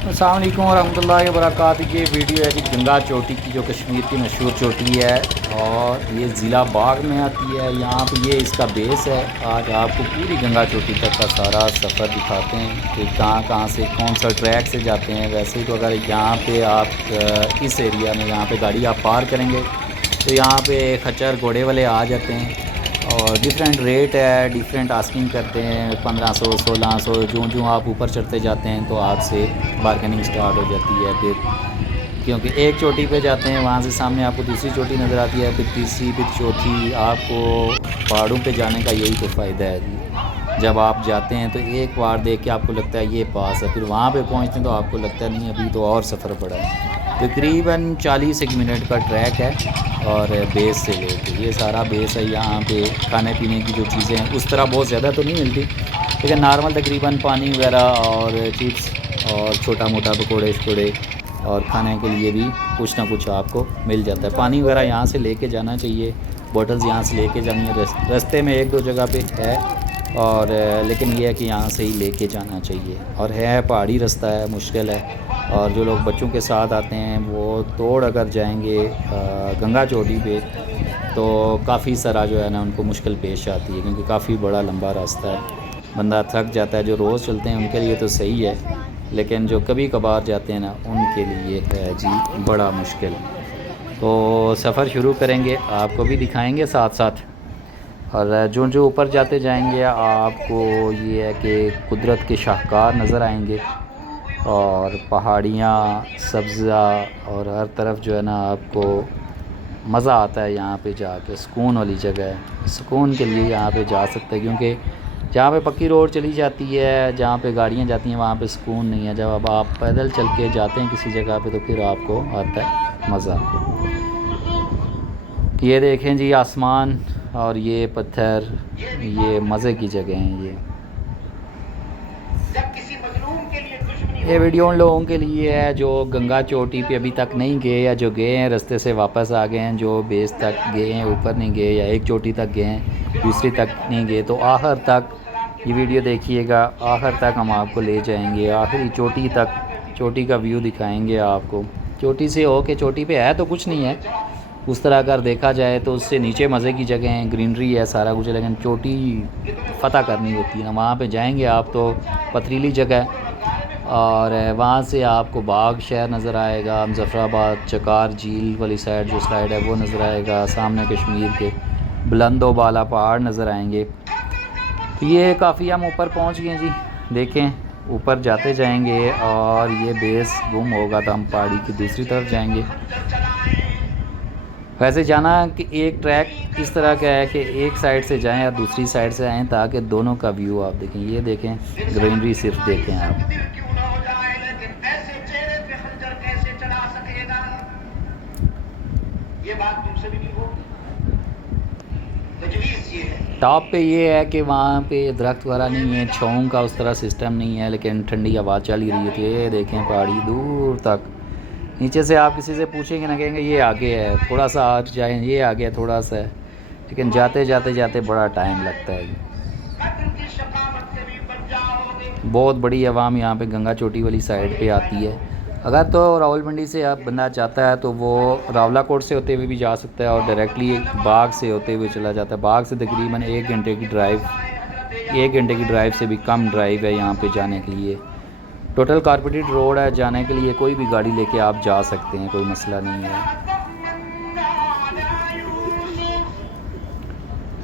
अस्सलाम वालेकुम रहमतुल्लाहि व बरकातहू। ये वीडियो है जी गंगा चोटी की, जो कश्मीर की मशहूर चोटी है और ये ज़िला बाग में आती है। यहाँ पे ये इसका बेस है। आज आपको पूरी गंगा चोटी तक का सारा सफ़र दिखाते हैं कि कहाँ कहाँ से कौन सा ट्रैक से जाते हैं। वैसे तो अगर यहाँ पे आप इस एरिया में यहाँ पे गाड़ी आप पार करेंगे तो यहाँ पे खच्चर घोड़े वाले आ जाते हैं और डिफरेंट रेट है, डिफरेंट आस्किंग करते हैं 1500 1600। जो आप ऊपर चढ़ते जाते हैं तो आपसे बार्गेनिंग स्टार्ट हो जाती है। फिर क्योंकि एक चोटी पे जाते हैं, वहाँ से सामने आपको दूसरी चोटी नज़र आती है, फिर तीसरी, फिर चौथी। आपको पहाड़ों पे जाने का यही तो फ़ायदा है जी। जब आप जाते हैं तो एक बार देख के आपको लगता है ये पास है, फिर वहाँ पे पहुँचते हैं तो आपको लगता है नहीं अभी तो और सफ़र पड़ा है। तकरीबन 40 एक मिनट का ट्रैक है और बेस से लेके ये सारा बेस है। यहाँ पे खाने पीने की जो चीज़ें हैं उस तरह बहुत ज़्यादा तो नहीं मिलती, लेकिन नॉर्मल तकरीबन पानी वगैरह और चिप्स और छोटा मोटा पकौड़े शकोड़े और खाने के लिए भी कुछ ना कुछ आपको मिल जाता है। पानी वगैरह यहाँ से लेके जाना चाहिए, बॉटल्स यहाँ से लेके जानी है। रास्ते में एक दो जगह पे है और लेकिन ये है कि यहाँ से ही लेके जाना चाहिए। और है पहाड़ी रास्ता है, मुश्किल है। और जो लोग बच्चों के साथ आते हैं वो तोड़ अगर जाएंगे गंगा चोटी पे तो काफ़ी सारा जो है ना उनको मुश्किल पेश आती है, क्योंकि काफ़ी बड़ा लंबा रास्ता है, बंदा थक जाता है। जो रोज़ चलते हैं उनके लिए तो सही है, लेकिन जो कभी कभार जाते हैं ना उनके लिए है जी बड़ा मुश्किल। तो सफ़र शुरू करेंगे, आपको भी दिखाएंगे साथ साथ। और जो ऊपर जाते जाएंगे आपको ये है कि कुदरत के शाहकार नज़र आएंगे और पहाड़ियाँ, सब्ज़ा और हर तरफ जो है ना आपको मज़ा आता है। यहाँ पे जाके सुकून वाली जगह है, सुकून के लिए यहाँ पे जा सकते हैं, क्योंकि जहाँ पे पक्की रोड चली जाती है, जहाँ पे गाड़ियाँ जाती हैं, वहाँ पे सुकून नहीं है। जब अब आप पैदल चल के जाते हैं किसी जगह पे तो फिर आपको आता है मज़ा। ये देखें जी आसमान और ये पत्थर, ये मज़े की जगह हैं। ये वीडियो उन लोगों के लिए है जो गंगा चोटी पे अभी तक नहीं गए, या जो गए हैं रास्ते से वापस आ गए हैं, जो बेस तक गए हैं ऊपर नहीं गए, या एक चोटी तक गए हैं दूसरी तक नहीं गए। तो आखिर तक ये वीडियो देखिएगा, आखिर तक हम आपको ले जाएंगे, आखिरी चोटी तक, चोटी का व्यू दिखाएंगे आपको। चोटी से हो के चोटी पे है तो कुछ नहीं है उस तरह अगर देखा जाए, तो उससे नीचे मज़े की जगह है, ग्रीनरी है, सारा कुछ है, लेकिन चोटी फ़तह करनी होती है ना। वहाँ पे जाएंगे आप तो पथरीली जगह है और वहाँ से आपको बाग शहर नज़र आएगा, मुज़फ़्फ़राबाद, चकार झील वाली साइड जो साइड है वो नज़र आएगा, सामने कश्मीर के बुलंदो बाला पहाड़ नज़र आएंगे। तो ये काफ़ी हम ऊपर पहुँच गए जी, देखें ऊपर जाते जाएंगे और ये बेस गुम होगा तो हम पहाड़ी की दूसरी तरफ जाएंगे। वैसे जाना कि एक ट्रैक इस तरह का है कि एक साइड से जाएं या दूसरी साइड से आएँ, ताकि दोनों का व्यू आप देखें। ये देखें ग्रीनरी सिर्फ देखें आप। टॉप पे ये है कि वहाँ पे दरख्त वगैरह नहीं है, छाँव का उस तरह सिस्टम नहीं है, लेकिन ठंडी हवा चल ही रही है। तो ये देखें पहाड़ी दूर तक। नीचे से आप किसी से पूछेंगे ना, कहेंगे ये आगे है, थोड़ा सा आज जाए, ये आगे है थोड़ा सा है, लेकिन जाते जाते जाते बड़ा टाइम लगता है। बहुत बड़ी आवाम यहाँ पे गंगा चोटी वाली साइड पे आती है। अगर तो रावलपिंडी से आप बंदा जाता है तो वो रावलाकोट से होते हुए भी जा सकता है और डायरेक्टली बाग से होते हुए चला जाता है। बाग से तकरीबन 1 घंटे की ड्राइव, 1 घंटे की ड्राइव से भी कम ड्राइव है यहाँ पे जाने के लिए। टोटल कारपेटेड रोड है, जाने के लिए कोई भी गाड़ी लेके आप जा सकते हैं, कोई मसला नहीं है।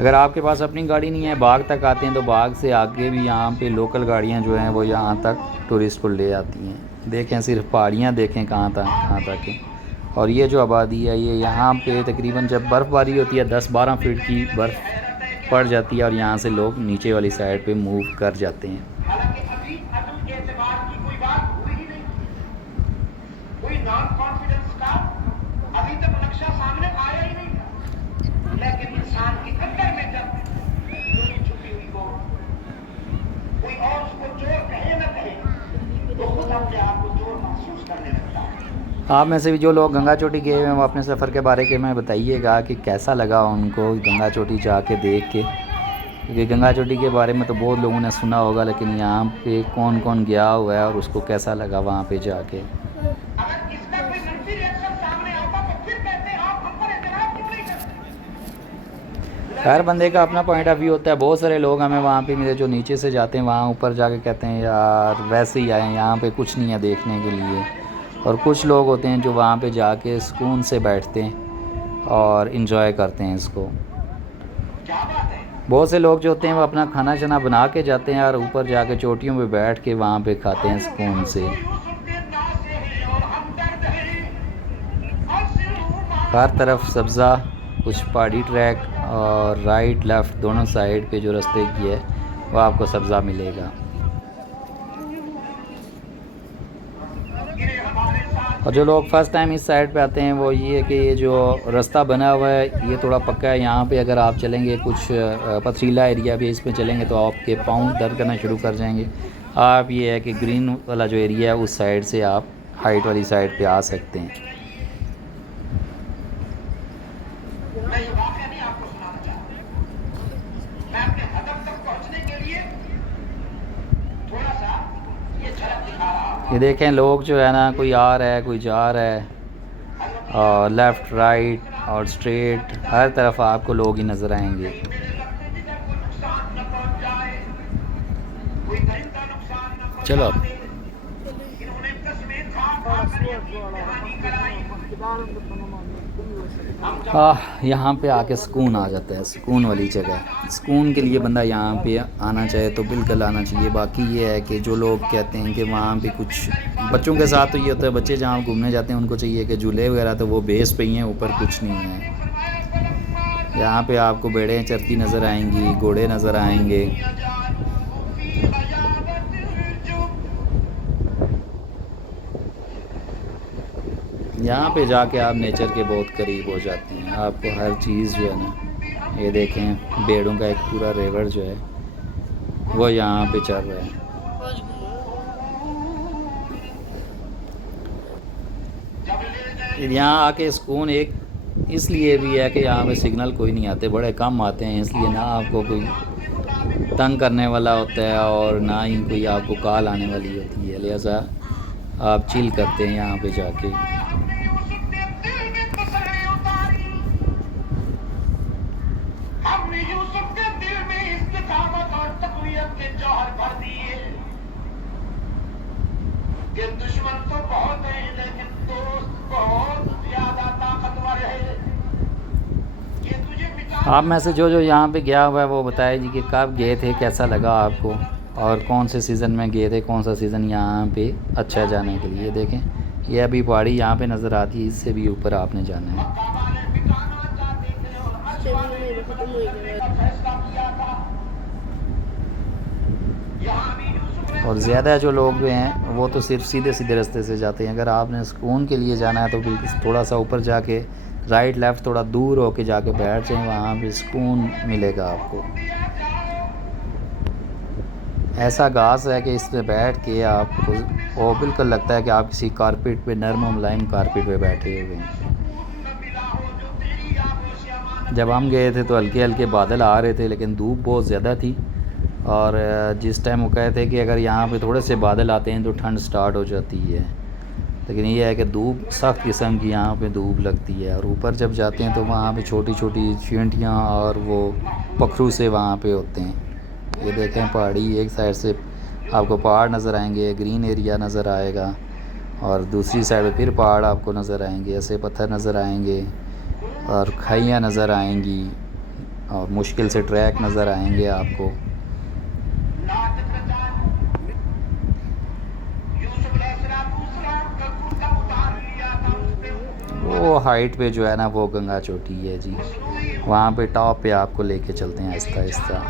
अगर आपके पास अपनी गाड़ी नहीं है, बाग तक आते हैं तो बाग से आगे भी यहाँ पे लोकल गाड़ियाँ जो हैं वो यहाँ तक टूरिस्ट को ले आती हैं। देखें सिर्फ पहाड़ियाँ देखें कहाँ तक है। और ये जो आबादी है ये यहाँ पे तकरीबन जब बर्फ़बारी होती है 10-12 फीट की बर्फ़ पड़ जाती है और यहाँ से लोग नीचे वाली साइड पे मूव कर जाते हैं। आप में से भी जो लोग गंगा चोटी गए हुए हैं वो अपने सफ़र के बारे में बताइएगा कि कैसा लगा उनको गंगा चोटी जाके देख के। क्योंकि गंगा चोटी के बारे में तो बहुत लोगों ने सुना होगा, लेकिन यहाँ पे कौन कौन गया हुआ है और उसको कैसा लगा वहाँ पे जाके। हर बंदे का अपना पॉइंट ऑफ व्यू होता है। बहुत सारे लोग हमें वहाँ पे मिले जो नीचे से जाते हैं, वहाँ ऊपर जाके कहते हैं यार वैसे ही आए, यहाँ पे कुछ नहीं है देखने के लिए। और कुछ लोग होते हैं जो वहाँ पे जाके सुकून से बैठते हैं और इन्जॉय करते हैं इसको। बहुत से लोग जो होते हैं वो अपना खाना शाना बना के जाते हैं और ऊपर जाके चोटियों पे बैठ के वहाँ पे खाते हैं सुकून से। हर तरफ सब्ज़ा, कुछ पहाड़ी ट्रैक और राइट लेफ़्ट दोनों साइड पे जो रास्ते की है वो आपको सब्ज़ा मिलेगा। और जो लोग फ़र्स्ट टाइम इस साइड पे आते हैं वो ये है कि ये जो रास्ता बना हुआ है ये थोड़ा पक्का है। यहाँ पे अगर आप चलेंगे कुछ पथरीला एरिया भी इसमें चलेंगे तो आपके पाँव दर्द करना शुरू कर जाएंगे। आप ये है कि ग्रीन वाला जो एरिया है उस साइड से आप हाइट वाली साइड पे आ सकते हैं। ये देखें लोग जो है ना, कोई आ रहा है कोई जा रहा है, और लेफ़्ट राइट और स्ट्रेट हर तरफ आपको लोग ही नज़र आएंगे। चलो यहाँ पे आके सुकून आ जाता है, सुकून वाली जगह। सुकून के लिए बंदा यहाँ पे आना चाहे तो बिल्कुल आना चाहिए। बाकी ये है कि जो लोग कहते हैं कि वहाँ पे कुछ बच्चों के साथ तो ये होता है, बच्चे जहाँ घूमने जाते हैं उनको चाहिए कि झूले वगैरह तो वो बेस पे ही हैं, ऊपर कुछ नहीं है। यहाँ पे आपको भेड़ें चरती नज़र आएंगी, घोड़े नज़र आएंगे। यहाँ पे जाके आप नेचर के बहुत करीब हो जाते हैं। आपको हर चीज़ जो है ना, ये देखें भेड़ों का एक पूरा रिवर जो है वो यहाँ पे चल रहा है। यहाँ आके सुकून एक इसलिए भी है कि यहाँ पे सिग्नल कोई नहीं आते, बड़े कम आते हैं, इसलिए ना आपको कोई तंग करने वाला होता है और ना ही कोई आपको कॉल आने वाली होती है, लिहाजा आप चिल करते हैं यहाँ पे जाके। दुश्मन तो बहुत है लेकिन दोस्त बहुत ज्यादा ताकतवर है। आप में से जो यहाँ पे गया हुआ है वो बताए जी कि कब गए थे, कैसा लगा आपको, और कौन से सीज़न में गए थे, कौन सा सीज़न यहाँ पे अच्छा है जाने के लिए। देखें ये अभी पहाड़ी यहाँ पे नज़र आती है, इससे भी ऊपर आपने जाना है। और ज़्यादा जो लोग हैं वो तो सिर्फ सीधे सीधे रास्ते से जाते हैं। अगर आपने सुकून के लिए जाना है तो बिल्कुल थोड़ा सा ऊपर जाके राइट लेफ़्ट थोड़ा दूर होके जाके बैठ जाएं, वहाँ भी सुकून मिलेगा आपको। ऐसा घास है कि इस पे बैठ के आपको वो बिल्कुल लगता है कि आप किसी कारपेट पे, नरम मुलायम कारपेट पे बैठे हुए हैं। जब हम गए थे तो हल्के हल्के बादल आ रहे थे, लेकिन धूप बहुत ज़्यादा थी। और जिस टाइम वो कहते हैं कि अगर यहाँ पे थोड़े से बादल आते हैं तो ठंड स्टार्ट हो जाती है, लेकिन ये है कि धूप सख्त किस्म की यहाँ पे धूप लगती है। और ऊपर जब जाते हैं तो वहाँ पे छोटी छोटी चींटियाँ और वो पखरू से वहाँ पे होते हैं। ये देखें पहाड़ी, एक साइड से आपको पहाड़ नज़र आएंगे, ग्रीन एरिया नज़र आएगा, और दूसरी साइड पे फिर पहाड़ आपको नज़र आएंगे, ऐसे पत्थर नज़र आएंगे और खाइयाँ नज़र आएंगी और मुश्किल से ट्रैक नज़र आएंगे आपको। वो हाइट पे जो है ना वो गंगा चोटी है जी, वहाँ पे टॉप पे आपको लेके चलते हैं आहिस्ता आहिस्ता।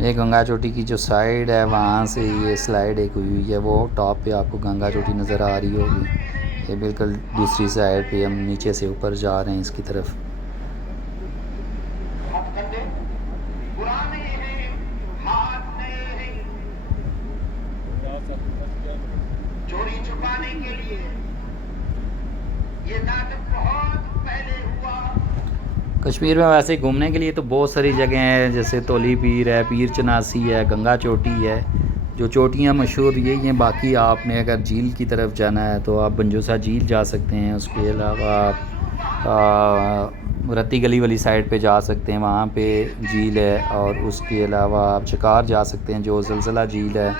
ये गंगा चोटी की जो साइड है वहाँ से ये स्लाइड एक हुई है, वो टॉप पे आपको गंगा चोटी नज़र आ रही होगी। ये बिल्कुल दूसरी साइड पे हम नीचे से ऊपर जा रहे हैं इसकी तरफ। चोरी छुपाने के कश्मीर में वैसे घूमने के लिए तो बहुत सारी जगह हैं, जैसे तोली पीर है, पीर चनासी है, गंगा चोटी है। जो चोटियाँ मशहूर यही हैं। बाकी आपने अगर झील की तरफ जाना है तो आप बंजूसा झील जा सकते हैं। उसके अलावा आप रत्ती गली वाली साइड पे जा सकते हैं, वहाँ पे झील है। और उसके अलावा आप शिकार जा सकते हैं जो ज़लज़ला झील है।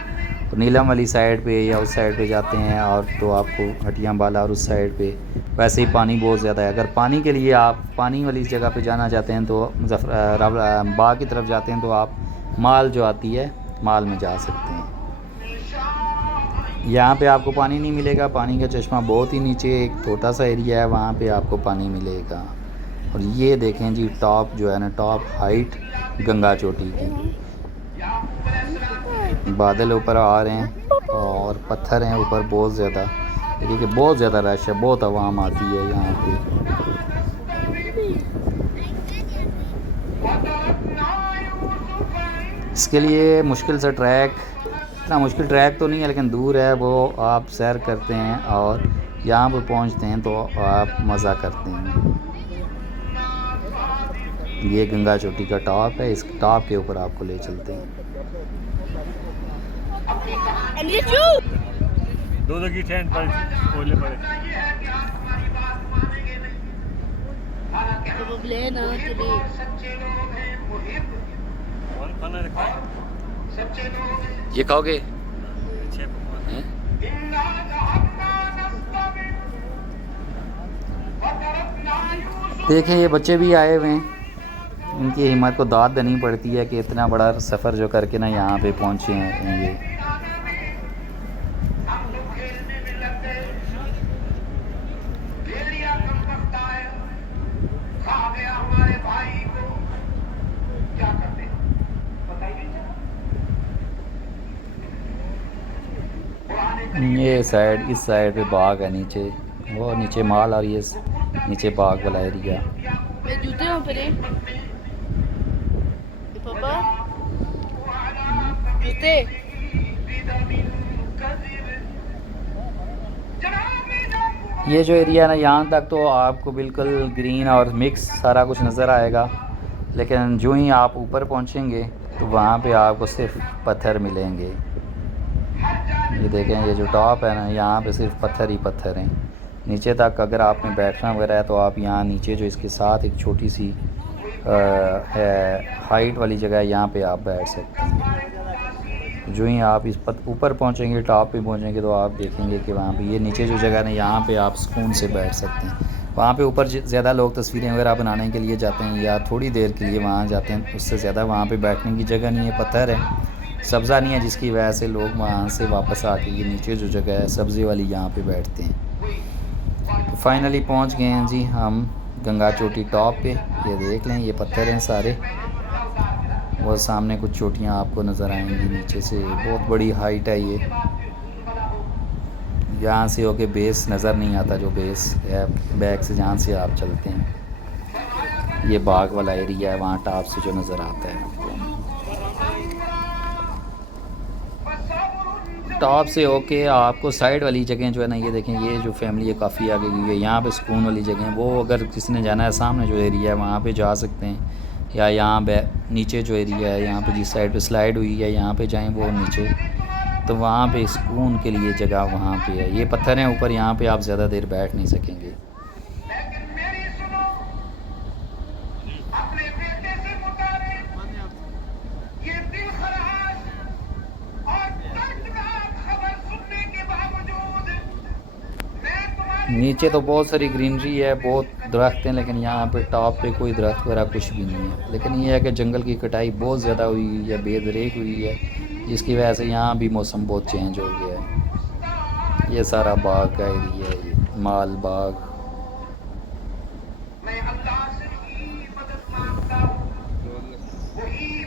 और नीलम वाली साइड पे या उस साइड पे जाते हैं और तो आपको हटियाँ बाला और उस साइड पे वैसे ही पानी बहुत ज़्यादा है। अगर पानी के लिए आप पानी वाली जगह पे जाना चाहते हैं तो बाग की तरफ जाते हैं तो आप माल जो आती है माल में जा सकते हैं। यहाँ पे आपको पानी नहीं मिलेगा, पानी का चश्मा बहुत ही नीचे एक छोटा सा एरिया है, वहाँ पे आपको पानी मिलेगा। और ये देखें जी टॉप जो है ना, टॉप हाइट गंगा चोटी की। बादल ऊपर आ रहे हैं और पत्थर हैं ऊपर बहुत ज़्यादा। देखिए कि बहुत ज़्यादा रश है, बहुत आवाम आती है यहाँ पे। इसके लिए मुश्किल सा ट्रैक, इतना मुश्किल ट्रैक तो नहीं है लेकिन दूर है, वो आप सैर करते हैं और यहाँ पर पहुँचते हैं तो आप मज़ा करते हैं। ये गंगा चोटी का टॉप है, इस टॉप के ऊपर आपको ले चलते हैं। दो की टेंट पर बोले पड़े खाना रखा ये खाओगे? देखें ये बच्चे भी आए हुए हैं, इनकी हिम्मत को दाद देनी पड़ती है कि इतना बड़ा सफ़र जो करके ना यहाँ पे पहुँचे हैं ये। ये साइड, इस साइड पे बाग है नीचे, वो नीचे माल और ये नीचे बाग वाला एरिया। जूते वहाँ पर हैं पापा, जूते। ये जो एरिया है ना, यहाँ तक तो आपको बिल्कुल ग्रीन और मिक्स सारा कुछ नज़र आएगा, लेकिन जो ही आप ऊपर पहुँचेंगे तो वहाँ पे आपको सिर्फ पत्थर मिलेंगे। ये देखें ये जो टॉप है ना, यहाँ पे सिर्फ पत्थर ही पत्थर हैं। नीचे तक अगर आपने बैठना वगैरह है तो आप यहाँ नीचे जो इसके साथ एक छोटी सी है हाइट वाली जगह है, यहाँ पे आप बैठ सकते हैं। जो ही आप इस ऊपर पहुँचेंगे, टॉप पे पहुँचेंगे तो आप देखेंगे कि वहाँ पे ये नीचे जो जगह है यहाँ पे आप सुकून से बैठ सकते हैं। वहाँ पे ऊपर ज़्यादा लोग तस्वीरें वगैरह बनाने के लिए जाते हैं या थोड़ी देर के लिए वहाँ जाते हैं, उससे ज़्यादा वहाँ पे बैठने की जगह नहीं है, पत्थर है, सब्ज़ा नहीं है, जिसकी वजह से लोग वहाँ से वापस आके ये नीचे जो जगह है सब्ज़ी वाली यहाँ पे बैठते हैं। तो फाइनली पहुँच गए हैं जी हम गंगा चोटी टॉप पे। ये देख लें ये पत्थर हैं सारे, वो सामने कुछ चोटियाँ आपको नज़र आएंगी नीचे से, बहुत बड़ी हाइट है ये। यहाँ से होके बेस नज़र नहीं आता, जो बेस है बैक से जहाँ से आप चलते हैं। ये बाग वाला एरिया है, वहाँ टॉप से जो नज़र आता है आपको। टॉप से होके आपको साइड वाली जगह जो है ना, ये देखें ये जो फैमिली है काफ़ी आगे गई है, यहाँ पे सुकून वाली जगह है, वो अगर किसी ने जाना है सामने जो एरिया है वहाँ पे जा सकते हैं। या यहाँ पे नीचे जो एरिया है, यहाँ पे जिस साइड पे स्लाइड हुई है यहाँ पे जाएं वो नीचे, तो वहाँ पे सुकून के लिए जगह वहाँ पे है। ये पत्थर हैं ऊपर, यहाँ पे आप ज़्यादा देर बैठ नहीं सकेंगे। नीचे तो बहुत सारी ग्रीनरी है, बहुत दरख्त हैं, लेकिन यहाँ पे टॉप पे कोई दरख्त वगैरह कुछ भी नहीं है। लेकिन ये है कि जंगल की कटाई बहुत ज़्यादा हुई है, बेदरेक हुई है, जिसकी वजह से यहाँ भी मौसम बहुत चेंज हो गया है। ये सारा बाग का एरिया है, ये माल बाग।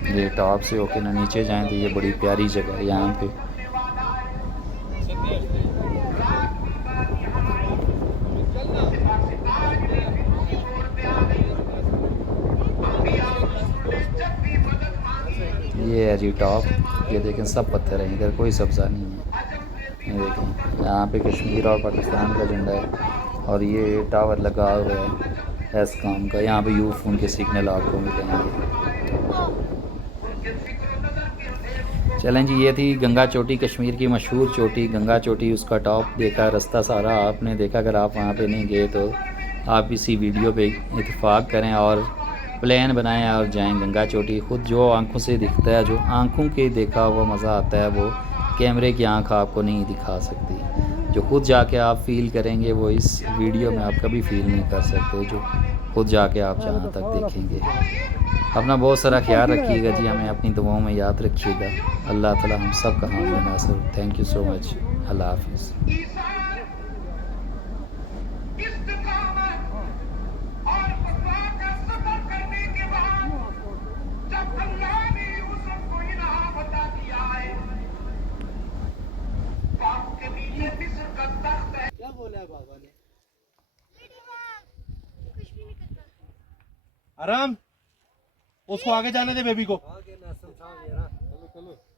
ये टॉप से होके ना नीचे जाएं तो ये बड़ी प्यारी जगह है यहाँ पे। ये है जी टॉप, ये देखें सब पत्थर हैं, इधर कोई सब्ज़ा नहीं है। ये देखें यहाँ पे कश्मीर और पाकिस्तान का झंडा है और ये टावर लगा हुआ है। एस काम का। यहाँ पे यू फ़ोन के सिग्नल आपको मिलेंगे। चलें जी, ये थी गंगा चोटी, कश्मीर की मशहूर चोटी गंगा चोटी। उसका टॉप देखा, रास्ता सारा आपने देखा। अगर आप वहाँ पे नहीं गए तो आप इसी वीडियो पे इत्तेफाक करें और प्लान बनाएं और जाएं गंगा चोटी। ख़ुद जो आंखों से दिखता है, जो आंखों के देखा हुआ मज़ा आता है, वो कैमरे की आंख आपको नहीं दिखा सकती। जो खुद जाके आप फ़ील करेंगे वो इस वीडियो में आप कभी फ़ील नहीं कर सकते, जो खुद जाके आप जहाँ तक देखेंगे। अपना बहुत सारा ख्याल रखिएगा जी, हमें अपनी दुआओं में याद रखिएगा। अल्लाह ताला हम सब का हामी नासर। Thank you so much. Allah हाफिज़। क्या बोला है बाबा ने? आराम, उसको आगे जाने दे बेबी को। आगे ना समझा, चलो चलो।